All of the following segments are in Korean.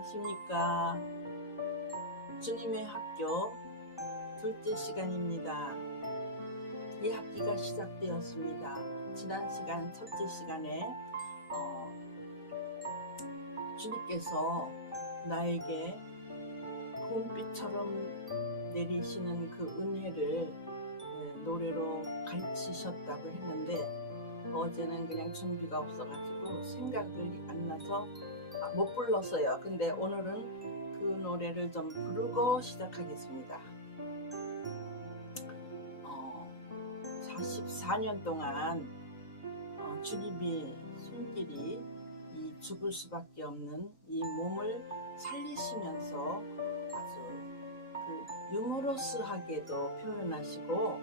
안녕하십니까. 주님의 학교 둘째 시간입니다. 이 학기가 시작되었습니다. 지난 시간 첫째 시간에 주님께서 나에게 봄비처럼 내리시는 그 은혜를 노래로 가르치셨다고 했는데, 어제는 그냥 준비가 없어가지고 생각이 안 나서 못 불렀어요. 근데 오늘은 그 노래를 좀 부르고 시작하겠습니다. 44년 동안 주님이 손길이 이 죽을 수밖에 없는 이 몸을 살리시면서 아주 그 유머러스하게도 표현하시고,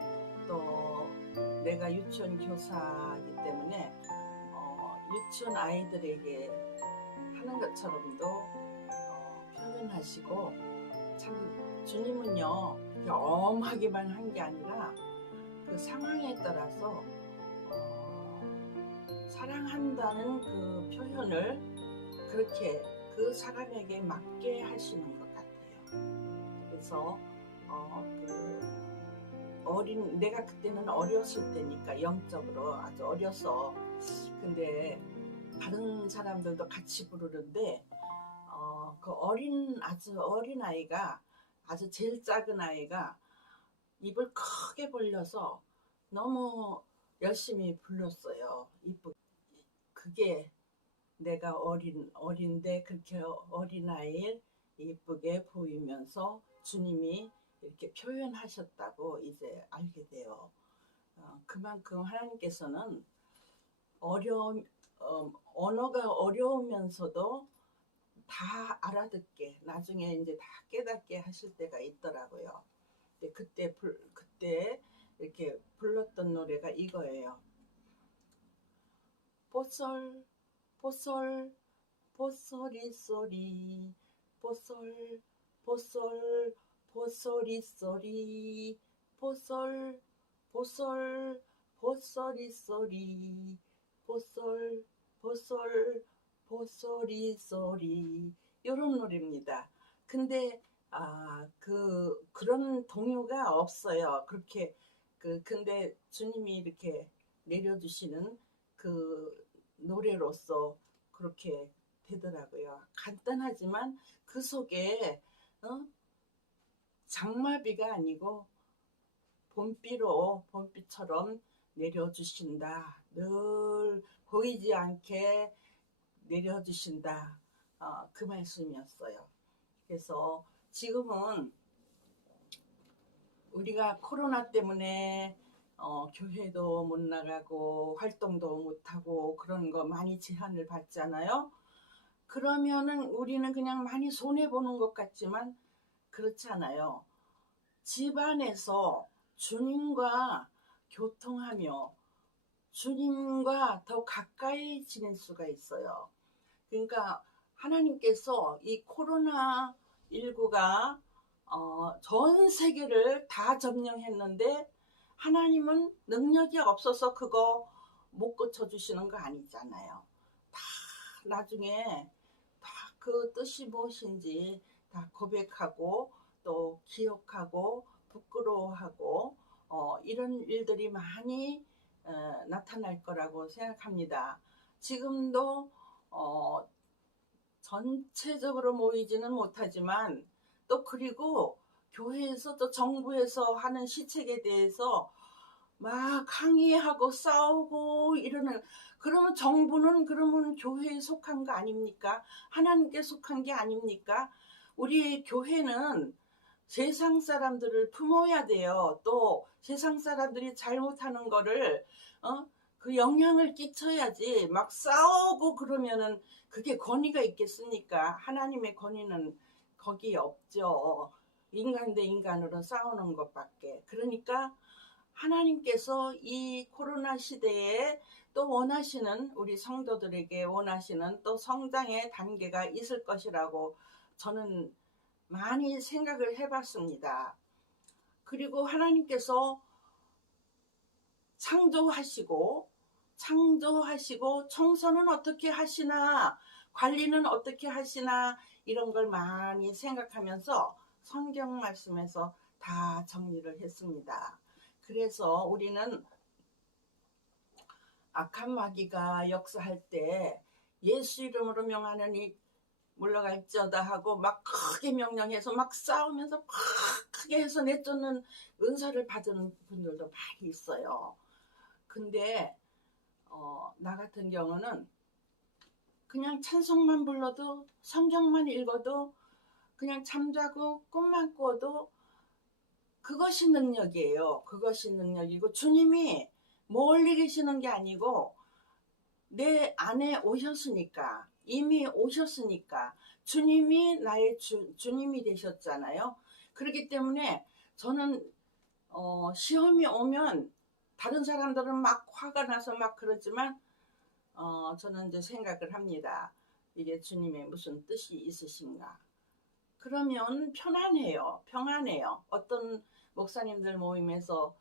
또 내가 유치원 교사이기 때문에 유치원 아이들에게 하는 것처럼도 표현하시고, 참 주님은요 이렇게 엄하게만 한 게 아니라 그 상황에 따라서 사랑한다는 그 표현을 그렇게 그 사람에게 맞게 하시는 것 같아요. 그래서 내가 그때는 어렸을 때니까, 영적으로 아주 어려서, 근데 다른 사람들도 같이 부르는데 그 아주 어린 아이가, 아주 제일 작은 아이가 입을 크게 벌려서 너무 열심히 불렀어요. 그게 내가 어린데 그렇게 어린아이를 이쁘게 보이면서 주님이 이렇게 표현하셨다고 이제 알게 돼요. 그만큼 하나님께서는 언어가 어려우면서도 다 알아듣게, 나중에 이제 다 깨닫게 하실 때가 있더라고요. 근데 그때 이렇게 불렀던 노래가 이거예요. 보솔 보솔 보솔이 소리, 보솔 보솔 보솔이 소리, 보솔 보솔 보솔이 소리, 보솔 보솔 보솔이 소리, 이런 노래입니다. 근데 그런 동요가 없어요. 그렇게 근데 주님이 이렇게 내려주시는 그 노래로서 그렇게 되더라고요. 간단하지만 그 속에 장마비가 아니고 봄비처럼 내려주신다. 늘 보이지 않게 내려주신다. 그 말씀이었어요. 그래서 지금은 우리가 코로나 때문에 교회도 못 나가고 활동도 못하고 그런 거 많이 제한을 받잖아요. 그러면은 우리는 그냥 많이 손해보는 것 같지만 그렇지 않아요. 집안에서 주님과 교통하며 주님과 더 가까이 지낼 수가 있어요. 그러니까 하나님께서 이 코로나19가 전 세계를 다 점령했는데, 하나님은 능력이 없어서 그거 못 고쳐주시는 거 아니잖아요. 다 나중에 다 그 뜻이 무엇인지 다 고백하고, 또 기억하고, 부끄러워하고, 이런 일들이 많이 나타날 거라고 생각합니다. 지금도 전체적으로 모이지는 못하지만, 또 그리고 교회에서 또 정부에서 하는 시책에 대해서 막 항의하고 싸우고 이러는, 그러면 정부는 그러면 교회에 속한 거 아닙니까? 하나님께 속한 게 아닙니까? 우리 교회는 세상 사람들을 품어야 돼요. 또 세상 사람들이 잘못하는 거를 그 영향을 끼쳐야지. 막 싸우고 그러면은 그게 권위가 있겠습니까? 하나님의 권위는 거기 없죠. 인간 대 인간으로 싸우는 것밖에. 그러니까 하나님께서 이 코로나 시대에 또 원하시는, 우리 성도들에게 원하시는 또 성장의 단계가 있을 것이라고 저는 많이 생각을 해봤습니다. 그리고 하나님께서 창조하시고 청소는 어떻게 하시나 관리는 어떻게 하시나 이런 걸 많이 생각하면서 성경 말씀에서 다 정리를 했습니다. 그래서 우리는 악한 마귀가 역사할 때 예수 이름으로 명하느니 물러갈지어다 하고 막 크게 명령해서 막 싸우면서 막 크게 해서 내쫓는 은사를 받은 분들도 많이 있어요. 근데 나 같은 경우는 그냥 찬송만 불러도 성경만 읽어도 그냥 잠자고 꿈만 꿔도 그것이 능력이에요. 그것이 능력이고 주님이 멀리 계시는 게 아니고 내 안에 오셨으니까, 이미 오셨으니까 주님이 나의 주님이 되셨잖아요. 그렇기 때문에 저는 시험이 오면 다른 사람들은 막 화가 나서 막 그러지만 저는 이제 생각을 합니다. 이게 주님의 무슨 뜻이 있으신가. 그러면 편안해요. 평안해요. 어떤 목사님들 모임에서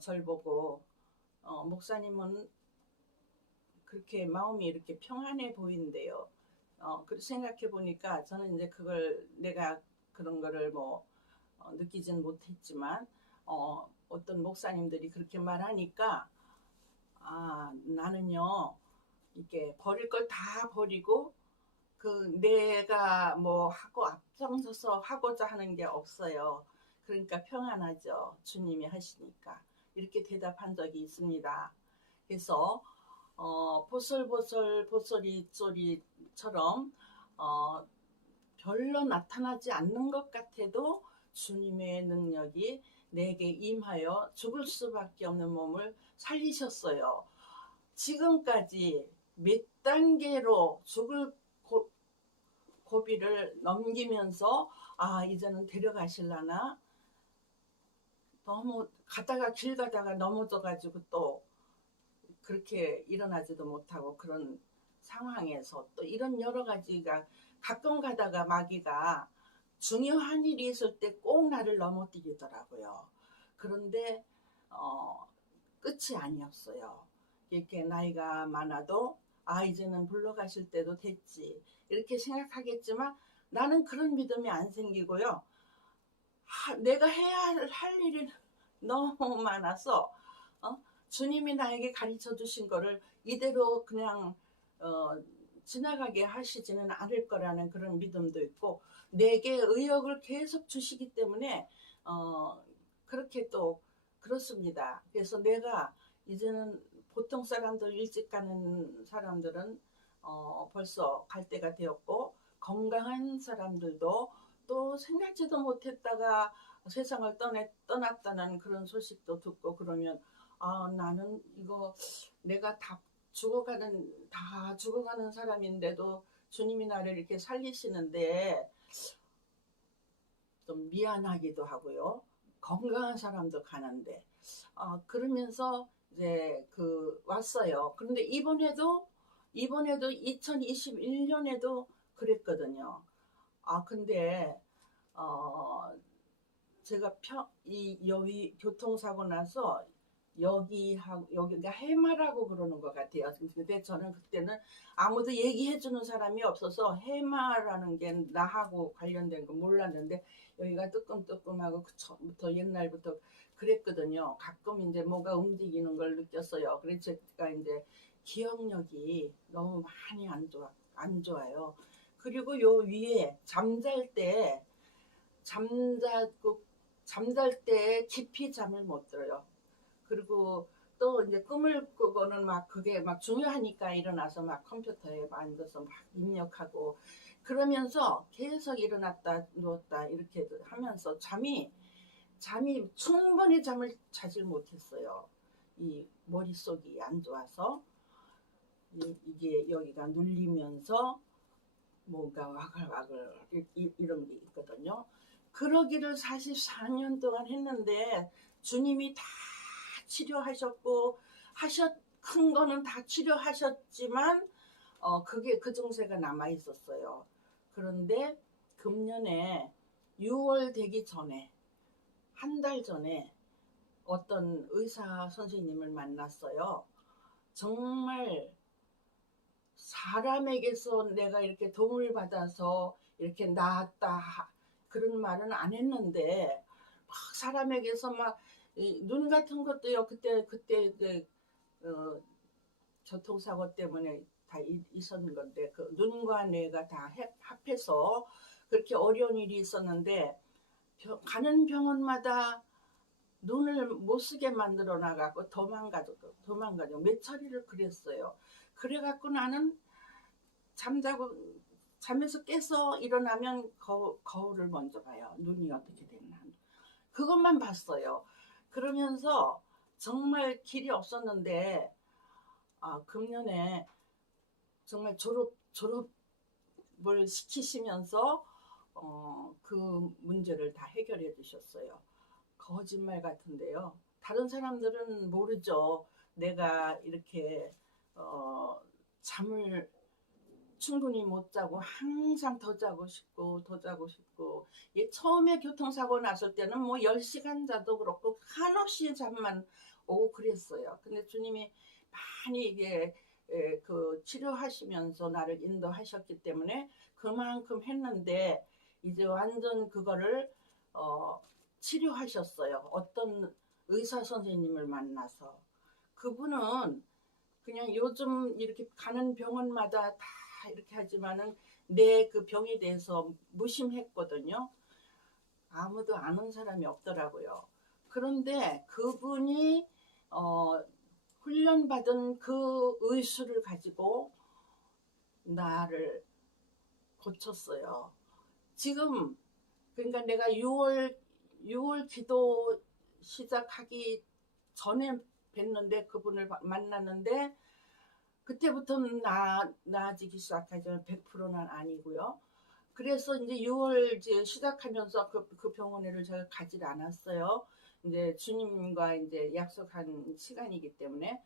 절 보고 목사님은 그렇게 마음이 이렇게 평안해 보인대요. 그 생각해 보니까 저는 이제 그걸 내가 그런 거를 뭐 느끼진 못했지만 어떤 목사님들이 그렇게 말하니까 나는요 이게 버릴 걸 다 버리고 그 내가 뭐 하고 앞장서서 하고자 하는 게 없어요. 그러니까 평안하죠. 주님이 하시니까. 이렇게 대답한 적이 있습니다. 그래서 보슬보슬 보슬이 소리처럼 별로 나타나지 않는 것 같아도 주님의 능력이 내게 임하여 죽을 수밖에 없는 몸을 살리셨어요. 지금까지 몇 단계로 죽을 고비를 넘기면서 이제는 데려가실라나 너무 가다가 길 가다가 넘어져 가지고 또 그렇게 일어나지도 못하고 그런 상황에서 또 이런 여러 가지가 가끔 가다가 마귀가 중요한 일이 있을 때 꼭 나를 넘어뜨리더라고요. 그런데 끝이 아니었어요. 이렇게 나이가 많아도 이제는 물러가실 때도 됐지 이렇게 생각하겠지만 나는 그런 믿음이 안 생기고요. 내가 해야 할 일이 너무 많아서 주님이 나에게 가르쳐 주신 거를 이대로 그냥 지나가게 하시지는 않을 거라는 그런 믿음도 있고 내게 의욕을 계속 주시기 때문에 그렇게 또 그렇습니다. 그래서 내가 이제는 보통 사람들 일찍 가는 사람들은 벌써 갈 때가 되었고 건강한 사람들도 또 생각지도 못했다가 세상을 떠났다는 그런 소식도 듣고 그러면 나는 이거 내가 다 죽어가는 사람인데도 주님이 나를 이렇게 살리시는데 좀 미안하기도 하고요. 건강한 사람도 가는데 그러면서 이제 왔어요. 그런데 이번에도 2021년에도 그랬거든요. 근데 제가 여기 교통사고 나서 여기가 해마라고 그러는 것 같아요. 근데 저는 그때는 아무도 얘기해주는 사람이 없어서 해마라는 게 나하고 관련된 거 몰랐는데 여기가 뜨끔뜨끔하고 처음부터 옛날부터 그랬거든요. 가끔 이제 뭐가 움직이는 걸 느꼈어요. 그래서 제가 이제 기억력이 너무 많이 안 좋아요. 그리고 요 위에 잠잘 때 깊이 잠을 못 들어요. 그리고 또 이제 꿈을 꾸고는 막 그게 막 중요하니까 일어나서 막 컴퓨터에 앉아서 막 입력하고 그러면서 계속 일어났다 누웠다 이렇게 하면서 잠이 충분히 잠을 자질 못했어요. 이 머릿속이 안 좋아서 이게 여기가 눌리면서 뭔가 와글와글 이런 게 있거든요. 그러기를 44년 동안 했는데 주님이 다 치료하셨고 큰 거는 다 치료하셨지만 그게 그 증세가 남아 있었어요. 그런데 금년에 6월 되기 전에 한 달 전에 어떤 의사 선생님을 만났어요. 정말 사람에게서 내가 이렇게 도움을 받아서 이렇게 나았다 그런 말은 안 했는데 막 사람에게서 막 눈 같은 것도요. 그때 어, 교통사고 때문에 다 있었는 건데 그 눈과 뇌가 다 합해서 그렇게 어려운 일이 있었는데 가는 병원마다 눈을 못 쓰게 만들어 나가고 도망가죠. 몇 차례를 그랬어요. 그래갖고 나는 잠자고 잠에서 깨서 일어나면 거울을 먼저 봐요. 눈이 어떻게 됐나. 그것만 봤어요. 그러면서 정말 길이 없었는데 금년에 정말 졸업을 시키시면서 그 문제를 다 해결해 주셨어요. 거짓말 같은데요. 다른 사람들은 모르죠. 내가 이렇게 잠을 충분히 못 자고 항상 더 자고 싶고 처음에 교통사고 났을 때는 뭐 10시간 자도 그렇고 한없이 잠만 오고 그랬어요. 근데 주님이 많이 이게 그 치료하시면서 나를 인도하셨기 때문에 그만큼 했는데 이제 완전 그거를 치료하셨어요. 어떤 의사 선생님을 만나서 그분은 그냥 요즘 이렇게 가는 병원마다 다 이렇게 하지만은 내 그 병에 대해서 무심했거든요. 아무도 아는 사람이 없더라고요. 그런데 그분이 훈련받은 그 의술을 가지고 나를 고쳤어요. 지금 그러니까 내가 6월 기도 시작하기 전에 뵀는데 그분을 만났는데 그때부터는 나아지기 시작하지만 100%는 아니고요. 그래서 이제 6월 이제 시작하면서 그 병원에를 제가 가지 않았어요. 이제 주님과 이제 약속한 시간이기 때문에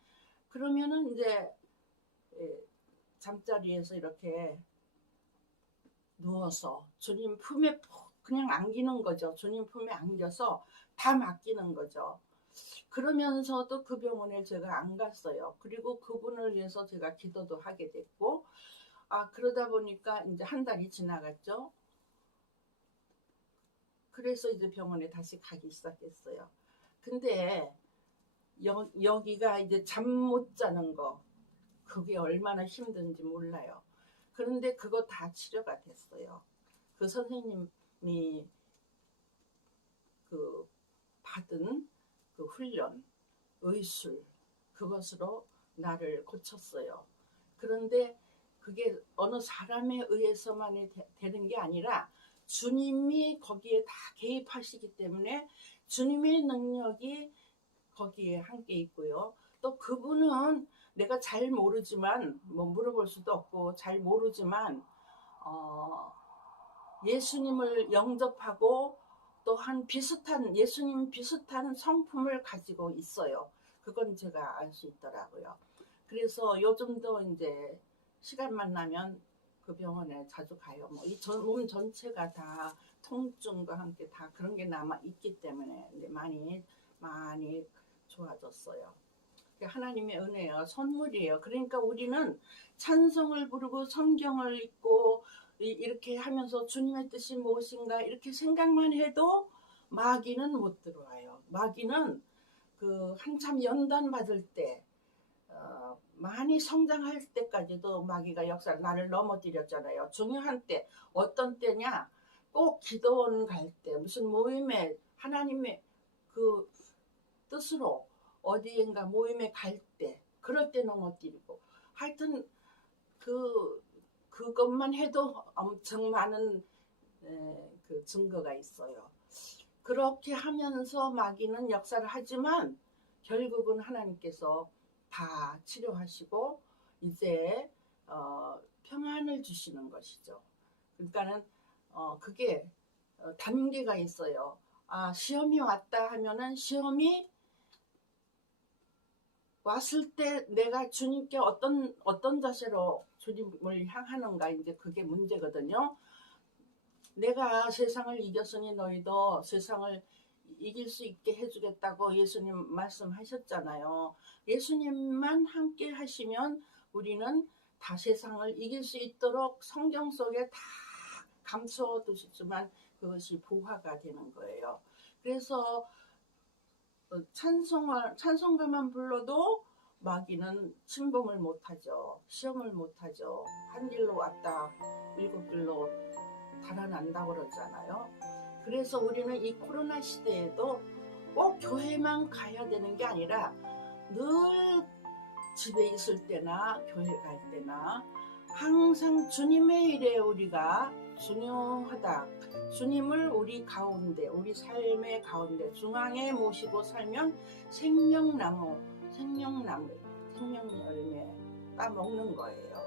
그러면은 이제 잠자리에서 이렇게 누워서 주님 품에 그냥 안기는 거죠. 주님 품에 안겨서 다 맡기는 거죠. 그러면서도 그 병원에 제가 안 갔어요. 그리고 그분을 위해서 제가 기도도 하게 됐고, 그러다 보니까 이제 한 달이 지나갔죠. 그래서 이제 병원에 다시 가기 시작했어요. 근데 여기가 이제 잠 못 자는 거, 그게 얼마나 힘든지 몰라요. 그런데 그거 다 치료가 됐어요. 그 선생님이 그 받은 그 훈련, 의술, 그것으로 나를 고쳤어요. 그런데 그게 어느 사람에 의해서만 되는 게 아니라 주님이 거기에 다 개입하시기 때문에 주님의 능력이 거기에 함께 있고요. 또 그분은 내가 잘 모르지만 뭐 물어볼 수도 없고 잘 모르지만 예수님을 영접하고 또한 예수님 비슷한 성품을 가지고 있어요. 그건 제가 알 수 있더라고요. 그래서 요즘도 이제 시간만 나면 그 병원에 자주 가요. 뭐 이 몸 전체가 다 통증과 함께 다 그런 게 남아 있기 때문에 많이 좋아졌어요. 하나님의 은혜요, 선물이에요. 그러니까 우리는 찬송을 부르고 성경을 읽고 이렇게 하면서 주님의 뜻이 무엇인가 이렇게 생각만 해도 마귀는 못 들어와요. 마귀는 그 한참 연단 받을 때 많이 성장할 때까지도 마귀가 역사를 나를 넘어뜨렸잖아요. 중요한 때 어떤 때냐? 꼭 기도원 갈 때 무슨 모임에 하나님의 그 뜻으로 어디인가 모임에 갈 때 그럴 때 넘어뜨리고 하여튼 그것만 해도 엄청 많은 그 증거가 있어요. 그렇게 하면서 마귀는 역사를 하지만 결국은 하나님께서 다 치료하시고 이제 평안을 주시는 것이죠. 그러니까는 그게 단계가 있어요. 시험이 왔다 하면은 시험이 왔을 때 내가 주님께 어떤 자세로 주님을 향하는가 이제 그게 문제거든요. 내가 세상을 이겼으니 너희도 세상을 이길 수 있게 해주겠다고 예수님 말씀하셨잖아요. 예수님만 함께 하시면 우리는 다 세상을 이길 수 있도록 성경 속에 다 감춰두시지만 그것이 보화가 되는 거예요. 그래서 찬송가만 불러도 마귀는 침범을 못하죠. 시험을 못하죠. 한 길로 왔다 일곱 길로 달아난다고 그러잖아요. 그래서 우리는 이 코로나 시대에도 꼭 교회만 가야 되는 게 아니라 늘 집에 있을 때나 교회 갈 때나 항상 주님의 일에 우리가 중요하다. 주님을 우리 가운데, 우리 삶의 가운데 중앙에 모시고 살면 생명나무, 생명열매 따먹는 거예요.